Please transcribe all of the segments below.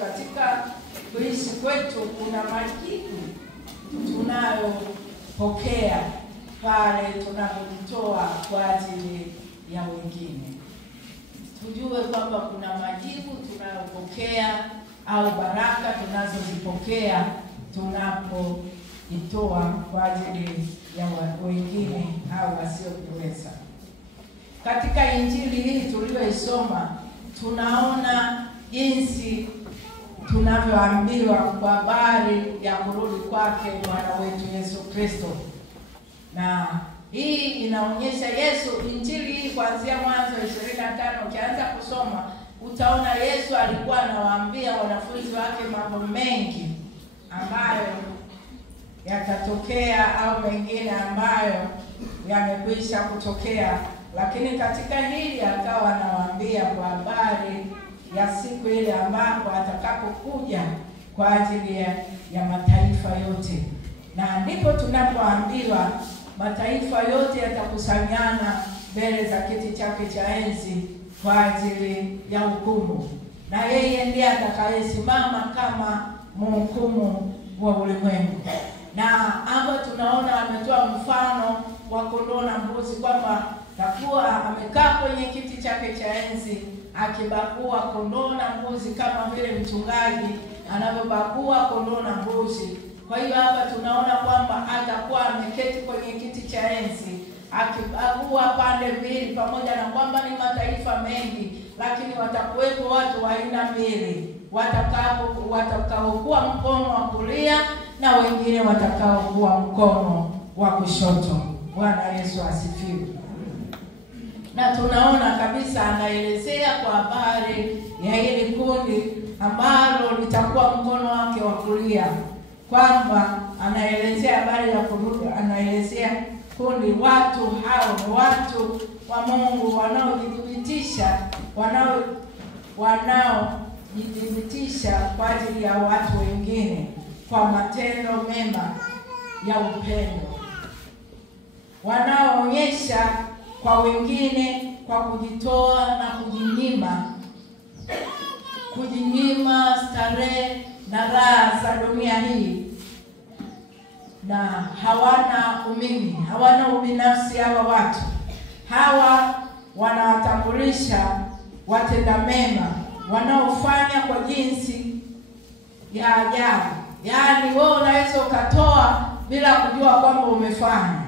katika kuishi kwetu kuna majibu tunayopokea pale tunapojitoa kwa ajili ya wengine. Tujue kwamba kuna majibu tunayopokea au baraka tunazozipokea tunapojitoa kwa ajili ya wengine au wasiojiweza. Katika Injili hii tuliyoisoma tunaona jinsi tunavyoambiwa kwa habari ya kurudi kwake Bwana wetu Yesu Kristo. Na hii inaonyesha Yesu, Injili hii kuanzia Mwanzo 25 ukianza kusoma utaona Yesu alikuwa anawaambia wanafunzi wake mambo mengi ambayo yatatokea au mengine ambayo yamekwisha kutokea, lakini katika hili akawa anawaambia kwa habari ya siku ile ambapo atakapokuja kwa ajili ya mataifa yote. Na ndipo tunapoambiwa mataifa yote yatakusanyana mbele za kiti chake cha enzi kwa ajili ya hukumu, na yeye ndiye atakayesimama kama mhukumu wa ulimwengu. Na hapa tunaona ametoa mfano wa kondoo na mbuzi, kwamba takuwa amekaa kwenye kiti chake cha enzi akibagua kondoo na mbuzi kama vile mchungaji anavyobagua kondoo na mbuzi. Kwa hiyo hapa tunaona kwamba atakuwa ameketi kwenye kiti cha enzi akibagua pande mbili, pamoja na kwamba ni mataifa mengi, lakini watakuwepo watu wa aina mbili, watakaokuwa mkono wa kulia na wengine watakaokuwa mkono wa kushoto. Bwana Yesu asifiwe. Na tunaona kabisa anaelezea kwa habari ya ile kundi ambalo litakuwa mkono wake wa kulia, kwamba anaelezea habari ya kurudi, anaelezea kundi, watu hao ni watu wa Mungu wanaojidhibitisha wanaojidhibitisha kwa ajili ya watu wengine kwa matendo mema ya upendo, wanaoonyesha kwa wengine kwa kujitoa na kujinyima starehe na raha za dunia hii, na hawana umimi, hawana ubinafsi. Hawa watu hawa wanawatambulisha watenda mema wanaofanya kwa jinsi ya ajabu. Yaani wewe unaweza ukatoa bila kujua kwamba umefanya,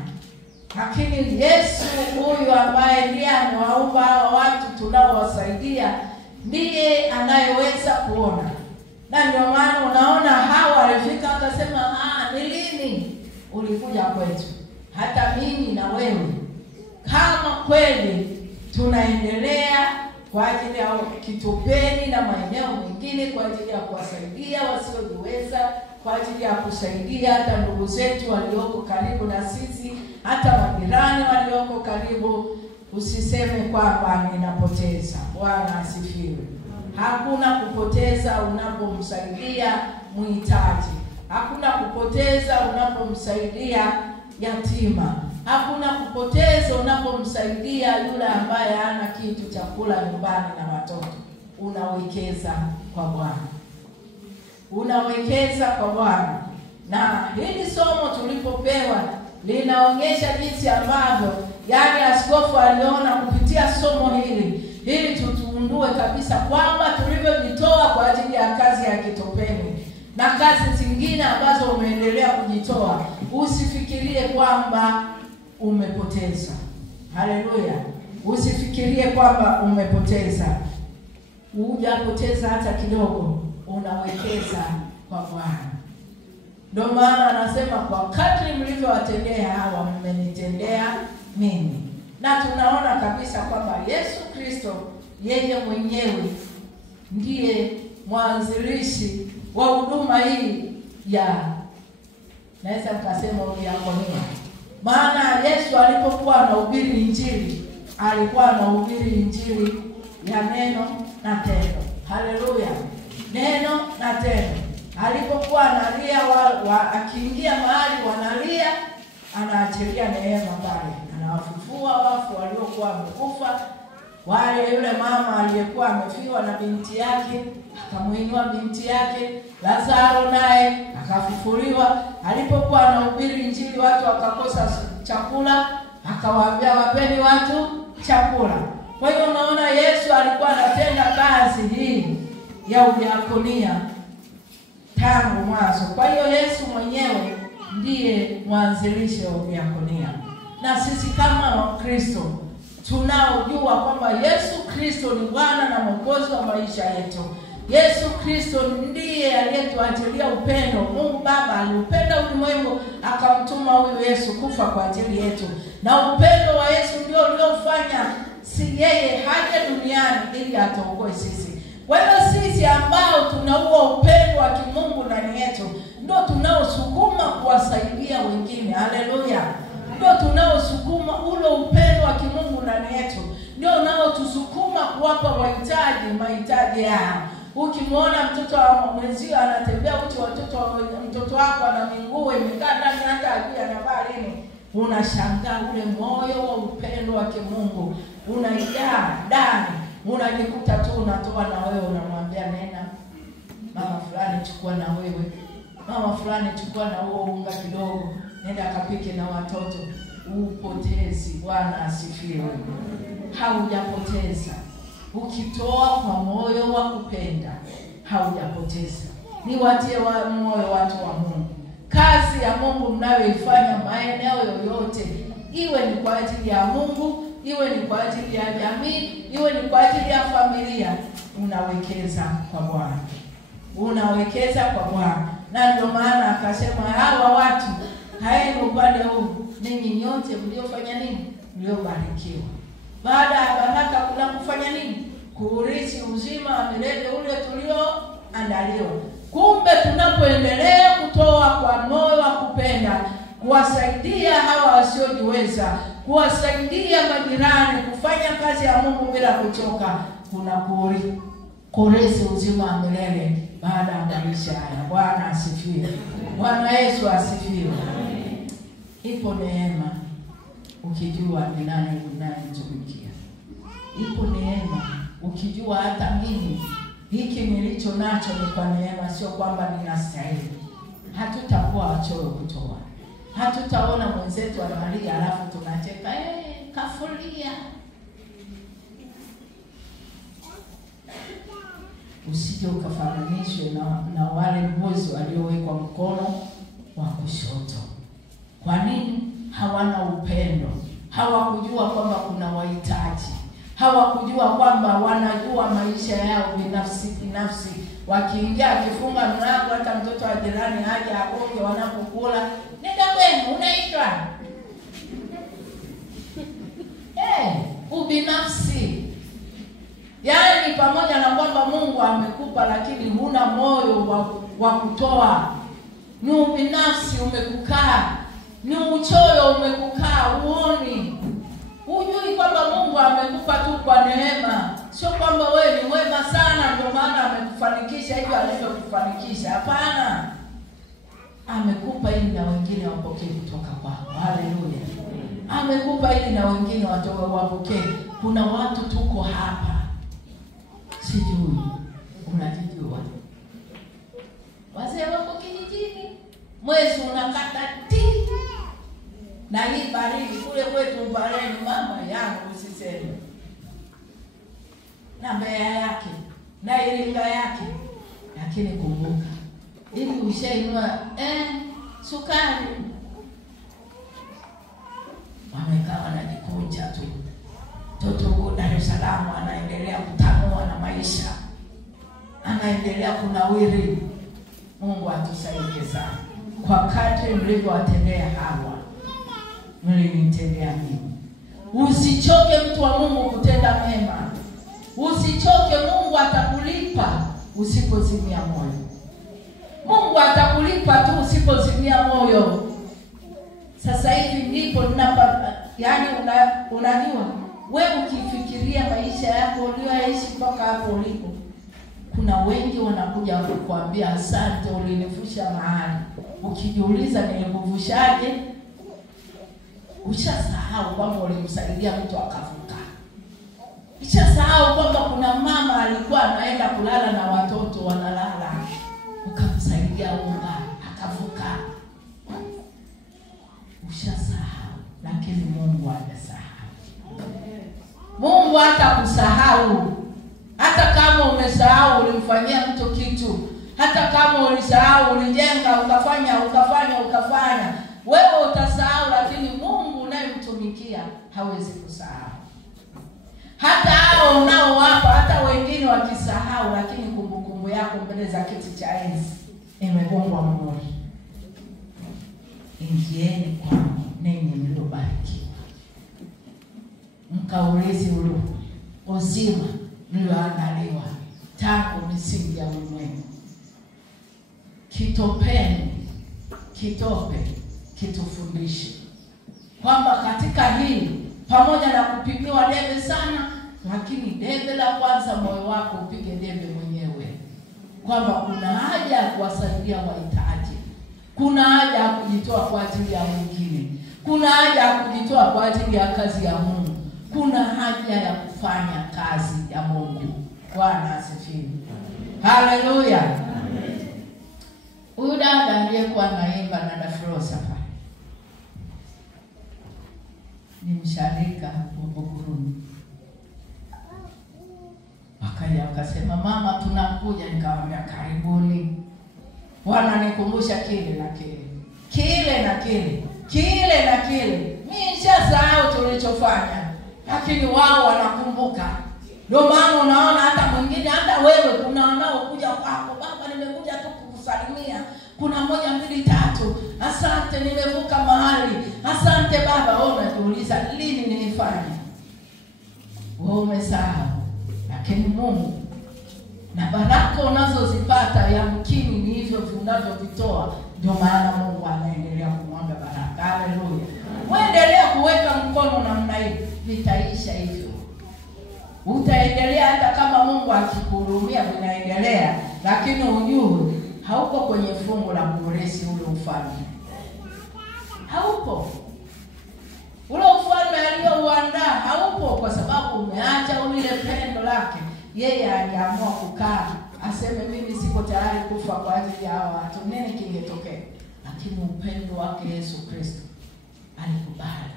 lakini Yesu huyu ambaye ndiye amewaumba hawa watu tunaowasaidia ndiye anayeweza kuona. Na ndio maana unaona hawa walifika wakasema, ni lini ulikuja kwetu? Hata mimi na wewe, kama kweli tunaendelea kwa ajili ya Kitopeni na maeneo mengine kwa ajili ya kuwasaidia wasiojiweza, kwa ajili ya kusaidia hata ndugu zetu walioko karibu na sisi, hata majirani walioko karibu, usiseme kwamba ninapoteza. Bwana asifiwe. Hakuna kupoteza unapomsaidia mhitaji. Hakuna kupoteza unapomsaidia yatima. Hakuna kupoteza unapomsaidia yule ambaye hana kitu cha kula nyumbani na watoto. Unawekeza kwa Bwana. Unawekeza kwa Bwana. Na hili somo tulipopewa linaonyesha jinsi ambavyo askofu aliona kupitia somo hili tutundue kabisa kwamba tulivyojitoa kwa ajili ya kazi ya Kitopeni na kazi zingine ambazo umeendelea kujitoa, usifikirie kwamba umepoteza. Haleluya. Usifikirie kwamba umepoteza. Hujapoteza hata kidogo, unawekeza kwa Bwana. Ndio maana anasema kwa kadri mlivyowatendea hawa mmenitendea mimi. Na tunaona kabisa kwamba Yesu Kristo yeye mwenyewe ndiye mwanzilishi wa huduma hii naweza nikasema udiakonia. Maana Yesu alipokuwa anahubiri Injili, alikuwa anahubiri Injili ya neno na tendo. Haleluya. Neno na tendo. Alipokuwa analia akiingia mahali wanalia, anaachilia neema pale. Anawafufua wafu waliokuwa wamekufa. Wale yule mama aliyekuwa amefiwa na binti yake akamuinua binti yake. Lazaro naye akafufuliwa. Alipokuwa anahubiri injili watu wakakosa chakula, akawaambia wapeni watu chakula. Kwa hiyo unaona Yesu alikuwa anatenda kazi hii ya udiakonia tangu mwanzo. Kwa hiyo Yesu mwenyewe ndiye mwanzilishi wa udiakonia. Na sisi kama Wakristo tunaojua kwamba Yesu Kristo ni Bwana na Mwokozi wa maisha yetu. Yesu Kristo ndiye aliyetuachilia upendo. Mungu Baba aliupenda ulimwengu akamtuma huyu Yesu kufa kwa ajili yetu. Na upendo wa Yesu ndio uliofanya yeye haje duniani ili atuokoe sisi. Kwa hiyo sisi ambao tuna huo upendo wa kimungu ndani yetu ndio tunaosukuma kuwasaidia wengine. Haleluya. Ndio tunaosukuma ule upendo wa kimungu ndani yetu. Ndio unaotusukuma kuwapa wahitaji mahitaji yao. Ukimwona mtoto wa mwenzio anatembea uchi, mtoto wako ana miguu imekaa ndani hata ajui anavaa nini, unashangaa ule moyo wa upendo wa kimungu unaijaa ndani. Unajikuta tu unatoa na wewe unamwambia nena mama fulani chukua na wewe, mama fulani chukua na huo unga kidogo, nenda kapike na watoto. Upotezi. Bwana asifiwe. Haujapoteza. Ukitoa kwa moyo wa kupenda haujapoteza. Ni watie wa moyo watu wa Mungu. Kazi ya Mungu mnayoifanya maeneo yoyote, iwe ni kwa ajili ya Mungu, iwe ni kwa ajili ya jamii, iwe ni kwa ajili ya familia, unawekeza kwa Bwana. Unawekeza kwa Bwana. Na ndio maana akasema hawa watu haeni upande huu, ninyi nyote mliofanya nini? Mliobarikiwa. Baada ya baraka kuna kufanya nini? Kuurithi uzima wa milele ule tulioandaliwa. Kumbe tunapoendelea kutoa kwa moyo wa kupenda, kuwasaidia hawa wasiojiweza, kuwasaidia majirani, kufanya kazi ya Mungu bila kuchoka, kuna kurithi uzima wa milele baada ya maisha haya. Bwana asifiwe. Bwana Yesu asifiwe. Ipo neema ukijua ni nani unayemtumikia. Ipo neema ukijua hata mimi hiki nilicho nacho ni kwa neema, sio kwamba ninastahili. Hatutakuwa wachoyo kutoa. Hatutaona mwenzetu analia alafu tunacheka kafulia. Usije ukafananishwe na wale mbuzi waliowekwa mkono wa kushoto. Kwa nini? Hawana upendo. Hawakujua kwamba kuna wahitaji. Hawakujua kwamba wanajua maisha yao binafsi. Wakiingia akifunga mlango hata mtoto wa jirani haja agonge wanapokula, nenda kwenu unaitwa. Ubinafsi. Yaani pamoja na kwamba Mungu amekupa lakini huna moyo wa kutoa. Ni ubinafsi umekukaa. Ni uchoyo umekukaa, uoni. Hujui kwamba Mungu amekupa tu kwa neema. Sio kwamba wewe ni wema sana ndio maana amekufanikisha hivyo alivyokufanikisha. Hapana. Amekupa ili na wengine wapokee kutoka kwako. Haleluya. Amekupa ili na wengine wapokee. Kuna watu tuko hapa. Sijui unajijua. Wazee wako kijijini, mwezi unakata ti. Na hii baridi kule kwetu Mbareni mama yangu usiseme. Na Mbeya yake, na Iringa yake. Lakini kumbuka, ili ushainua sukari. Wamekaa wanajikunja tu. Toto huko Dar es Salaam anaendelea kutanua na maisha. Anaendelea kunawiri. Mungu atusaidie sana. Kwa kadri mlivyowatendea hawa, mlinitendea mimi. Usichoke mtu wa Mungu kutenda mema. Usichoke, Mungu atakulipa usipozimia moyo. Mungu atakulipa tu usipozimia moyo. Sasa hivi ndipo unajua wewe ukifikiria maisha yako uliyoishi mpaka hapo ulipo. Kuna wengi wanakuja kukuambia asante ulinivusha mahali. Ukijiuliza nilikuvushaje? Ushasahau kwamba ulimsaidia mtu akavuka. Ishasahau kwamba kuna mama alikuwa anaenda kulala na watoto wanalala, ukamsaidia unga akavuka. Ushasahau, lakini Mungu hajasahau. Mungu hata kusahau. Hata kama umesahau ulimfanyia mtu kitu, hata kama ulisahau ulijenga ukafanya, wewe utasahau, lakini Mungu unayemtumikia hawezi kusahau. Hata hao unaowapa, hata wengine wakisahau, lakini kumbukumbu yako mbele za kiti cha enzi imegongwa muhuri. Ingieni kwangu ninyi mliobarikiwa, mkaurithi ule uzima mlioandaliwa tangu misingi ya ulimwengu. Kitope kitufundishe kwamba katika hili, pamoja na kupigiwa debe sana, lakini debe la kwanza moyo wako upige debe mwenyewe, kwamba kuna haja ya kuwasaidia wahitaji, kuna haja ya kujitoa kwa ajili ya wengine, kuna haja ya kujitoa kwa ajili ya kazi ya Mungu, kuna haja ya kufanya kazi ya Mungu. Bwana asifiwe. Haleluya. Huyu dada aliyekuwa anaimba na Dafrosa hapa ni msharika wa Buguruni. Akaja akasema, mama tunakuja. Nikamwambia karibuni. Wananikumbusha kile na kile. Mimi nishasahau tulichofanya, lakini wao wanakumbuka. Ndio maana unaona hata mwingine, hata wewe, kuna wanaokuja kwako, baba nimekuja tu kukusalimia, kuna 1 2 3, asante nimevuka mahali, asante baba. Wewe unajiuliza lini nilifanya? Wewe umesahau. Lakini Mungu na baraka unazozipata yamkini ni hivyo unavyovitoa. Ndio maana Mungu anaendelea kumwaga baraka. Haleluya. Uendelea kuweka mkono namna hii, vitaisha hivyo. Utaendelea hata kama Mungu akikuhurumia, vinaendelea, lakini ujue hauko kwenye fungu la kuresi ule ufalme. Haupo. Ule ufalme aliyouandaa haupo, kwa sababu umeacha ule pendo lake. Yeye aliamua kukaa, aseme mimi siko tayari kufa kwa ajili ya watu, nini kingetokea? Lakini upendo wake Yesu Kristo alikubali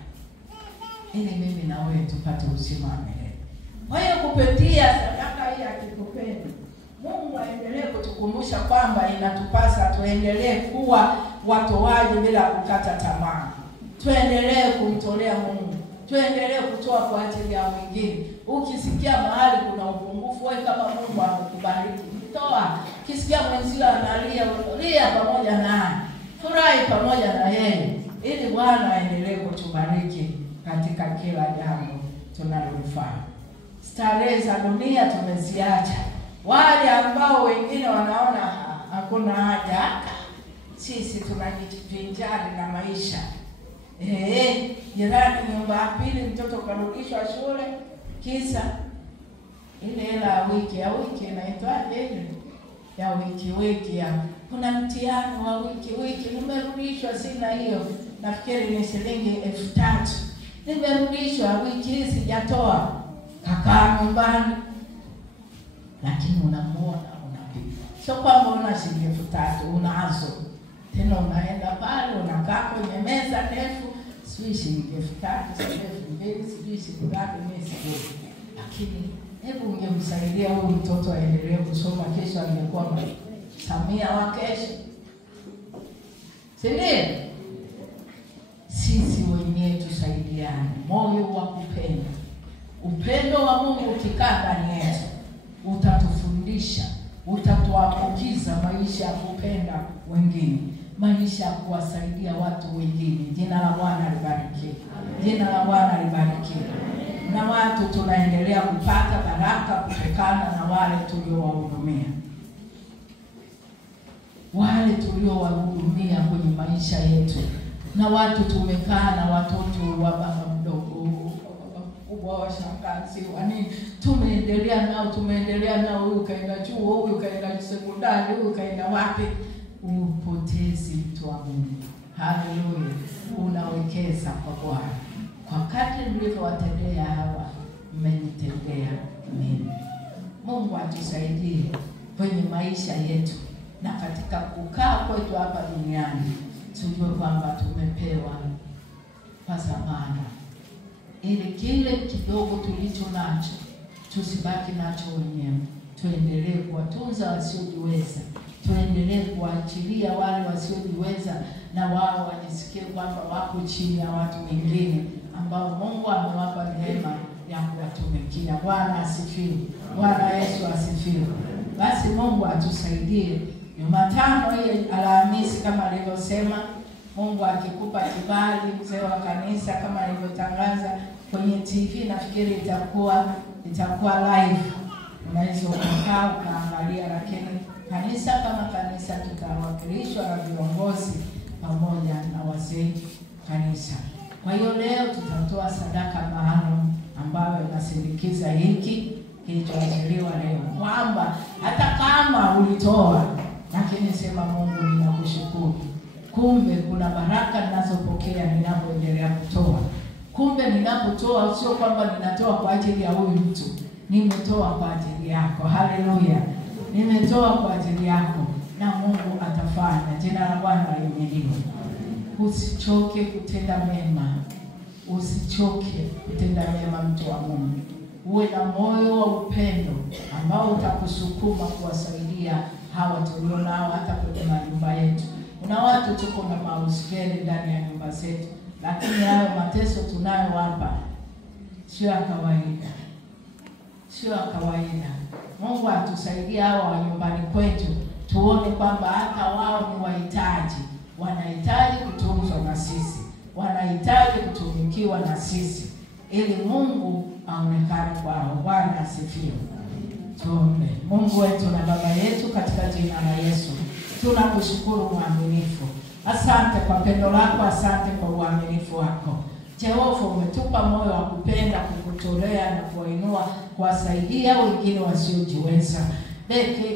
ili mimi na wewe tupate uzima wa milele. Kwa hiyo kupitia sadaka hii akitupenda, Mungu aendelee kutukumbusha kwamba inatupasa tuendelee kuwa watoaji bila kukata tamaa. Tuendelee kumtolea Mungu, tuendelee kutoa kwa ajili ya wengine. Ukisikia mahali kuna upungufu, wewe kama Mungu amekubariki, toa. Ukisikia mwenzio analia, lia pamoja naye, furahi pamoja na yeye, ili Bwana aendelee kutubariki katika kila jambo tunalofanya. Starehe za dunia tumeziacha. Wale ambao wengine wanaona hakuna haja, sisi tunajivinjari na maisha. Jirani nyumba ya pili mtoto karudishwa shule, kisa ile hela ya wiki inaitwaje ile ya wiki ya kuna mtihani wa wiki nimerudishwa, sina hiyo, nafikiri ni shilingi 3000, nimerudishwa wiki hii sijatoa. Kaka nyumbani, lakini unamuona unapigwa. Sio kwamba una shilingi 3000 unazo, tena unaenda pale unakaa kwenye meza ndefu, sio shilingi 3000, sio 2000, sio shilingi ngapi, mimi sijui. Lakini hebu ungemsaidia huyu mtoto aendelee kusoma, kesho angekuwa Samia wa kesho. Sindio? Sisi wenyewe tusaidiane, moyo wa kupenda. Upendo wa Mungu ukikaa ndani yetu, utatufundisha, utatuapukiza maisha ya kupenda wengine, maisha ya kuwasaidia watu wengine. Jina la Bwana libarikiwe. Jina la Bwana libarikiwe. Na watu tunaendelea kupata baraka kutokana na wale tuliowahudumia. Wale tuliowahudumia kwenye maisha yetu. Na watu tumekaa na watoto wa baba mdogo, kubwa wa shangazi, wani tumeendelea nao, huyu kaenda chuo, huyu kaenda sekondari, huyu kaenda wapi. Upotezi mtu wa Mungu. Haleluya. Unawekeza kwa Bwana. Kwa kadri mlivyowatendea hawa, mmenitendea mimi. Mungu atusaidie kwenye maisha yetu na katika kukaa kwetu hapa duniani, tujue kwamba tumepewa kwa zamana, ili kile kidogo tulicho nacho tusibaki nacho wenyewe. Tuendelee kuwatunza wasiojiweza, tuendelee kuachilia wale wasiojiweza, na wao wajisikie kwamba wako chini ya watu wengine ambao Mungu amewapa neema ya kuwatumikia. Bwana asifiwe. Bwana Yesu asifiwe. Basi Mungu atusaidie. Jumatano hii Alhamisi kama alivyosema, Mungu akikupa kibali mzee wa kanisa, kama alivyotangaza kwenye TV, nafikiri itakuwa live. Unaweza kukaa ukaangalia, lakini kanisa kama kanisa tutawakilishwa na viongozi pamoja na wazee kanisa. Kwa hiyo leo tutatoa sadaka maalum ambayo inasindikiza hiki kilichoachiliwa leo, kwamba hata kama ulitoa, lakini sema Mungu ninakushukuru. Kumbe kuna baraka ninazopokea ninapoendelea kutoa. Kumbe ninapotoa sio kwamba ninatoa kwa ajili ya huyu mtu, nimetoa kwa ajili yako. Haleluya. Nimetoa kwa ajili yako na Mungu atafanya. Jina la Bwana lihimidiwe. Usichoke kutenda mema. Usichoke kutenda mema, mtu wa Mungu. Uwe na moyo wa upendo ambao utakusukuma kuwasaidia hawa tulionao hata kwenye majumba yetu. Kuna watu tuko na mahusiano ndani ya nyumba zetu, lakini hayo mateso tunayo hapa sio ya kawaida. Sio ya kawaida. Mungu atusaidie hawa wa nyumbani kwetu, tuone kwamba hata wao ni wahitaji. Wanahitaji kutunzwa na sisi, wanahitaji kutumikiwa na sisi, ili Mungu aonekane kwao. Bwana asifiwe. Tuombe. Mungu wetu na Baba yetu, katika jina la Yesu tunakushukuru mwaminifu. Asante kwa pendo lako, asante kwa uaminifu wako. Jehova, umetupa moyo wa kupenda, kukutolea na kuinua, kuwasaidia wengine wasiojiweza.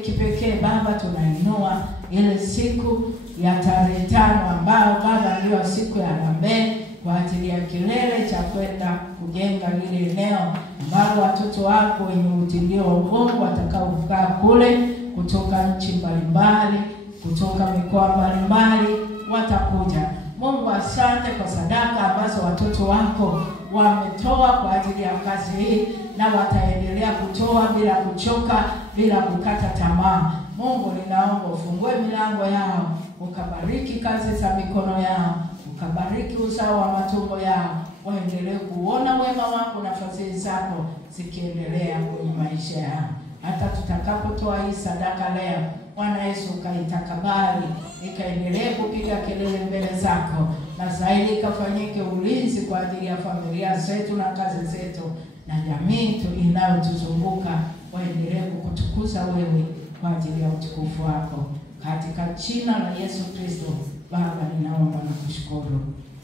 Kipekee Baba, tunainua ile siku ya tarehe 5 ambayo Baba ndio siku ya Harambee kwa ajili ya kilele cha kwenda kujenga lile eneo ambalo watoto wako wenye utilio wa ubongo watakaokaa kule kutoka nchi mbalimbali, kutoka mikoa mbalimbali watakuja. Mungu, asante kwa sadaka ambazo watoto wako wametoa kwa ajili ya kazi hii, na wataendelea kutoa bila kuchoka, bila kukata tamaa. Mungu, ninaomba ufungue milango yao, ukabariki kazi za mikono yao, ukabariki uzao wa matumbo yao, waendelee kuona wema wako na fadhili zako zikiendelea kwenye maisha yao. Hata tutakapotoa hii sadaka leo, Bwana Yesu, ukaitakabali, ikaendelee kupiga kelele mbele zako, na zaidi ikafanyike ulinzi kwa ajili ya familia zetu na kazi zetu na jamii inayotuzunguka. Waendelee kukutukuza wewe kwa ajili ya utukufu wako, katika jina la Yesu Kristo Baba ninaomba na kushukuru.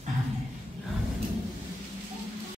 Amen.